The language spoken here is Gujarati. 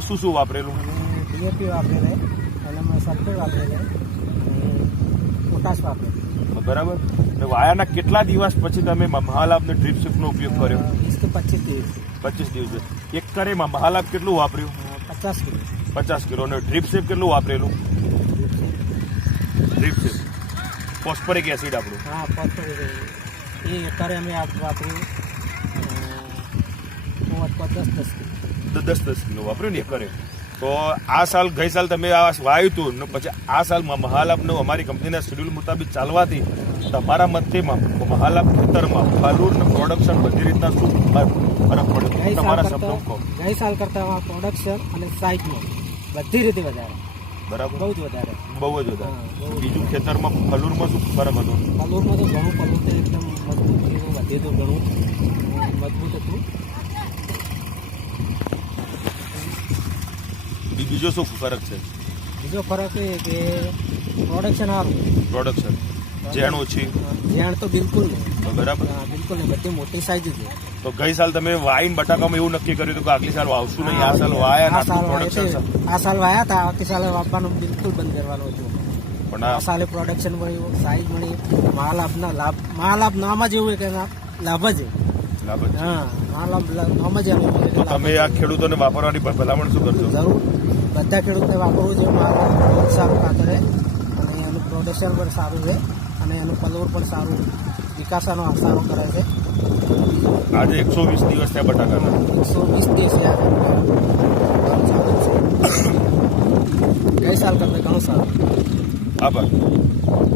શું શું વાપરેલું? ડીએપી વાપરેલે, એનામાં સલ્ફેટ વાપરેલે, પોટાશ વાપરેલું. બરાબર. વાયાના કેટલા દિવસ પછી તમે મહાલાભનો ડ્રીપ શિફ્ટનો ઉપયોગ કર્યો? 20 to 25 દિવસ. 25 દિવસે. એકરે મહાલાભ કેટલું વાપર્યું? 50 કિલો. 50 કિલો. અને ડ્રીપ શિફ્ટ કેટલું વાપરેલું? ડ્રીપ શિફ્ટ ફોસ્ફરિક એસિડ આપણું. હા, ફોસ્ફરિક એ એકરે અમે વાપર્યું 10 કિલો વાપર્યું ને એકરે. તો આ સાલ ગઈ સાલ તમે આ વાવ્યું હતું ને પછી આ સાલ મહાલાભનું અમારી કંપનીના શેડ્યુલ મુતાબિક ચાલવાથી તમારા મતે મહાલાભ ખેતરમાં ફલૂરનું પ્રોડક્શન બધી રીતના શું ફરક પડ્યો તમારા શબ્દો કહો? ગઈ સાલ કરતા પ્રોડક્શન અને સાઇઝમાં બધી રીતે વધારે. બરાબર, બહુ જ વધારે. બહુ જ વધારે. બીજું ખેતરમાં ફલૂરમાં શું ફરક હતો? ફલૂરમાં તો ઘણું ફલૂર તો એકદમ મજબૂત થયું, વધે તો ઘણું મજબૂત હતું. બીજો શું ફરક છે? બીજો ફરક એ કે પ્રોડક્શન સારું. પ્રોડક્શન ઝેણ ઓછી? ઝેણ તો બિલકુલ નહીં. બરાબર, બિલકુલ નહીં. બધી મોટી સાઈઝ છે. તો ગઈ સાલ તમે વાઈન બટાકામાં એવું નક્કી કર્યું હતું કે આગલી સાલ વાવશું નહીં, આ સાલ વાયા પ્રોડક્શન? આ સાલ વાયા હતા, આવતી સાલે વાવવાનું બિલકુલ બંધ કરવાનું હતું. પણ આ સાલે પ્રોડક્શન મળ્યું, સાઈઝ મળી, મહાલાભના લાભ. મહાલાભ નામ જ એવું કે લાભ જ. હા, મહાલાભ નામ જ એનું. તો તમે આ ખેડૂતોને વાપરવાની ભલામણ શું કરશો? જરૂર બધા ખેડૂતને વાપરવું જોઈએ. મહાલાભ સારું ખાતર છે અને એનું પ્રોડક્શન પણ સારું છે અને એનું ફલૂર પણ સારું, વિકાસનો સારો કરે છે. આજે 120 દિવસ થયા બટાકાના. 120 દિવસ થયા. ગઈ સાલ કરતા ઘણું સારું. આભાર.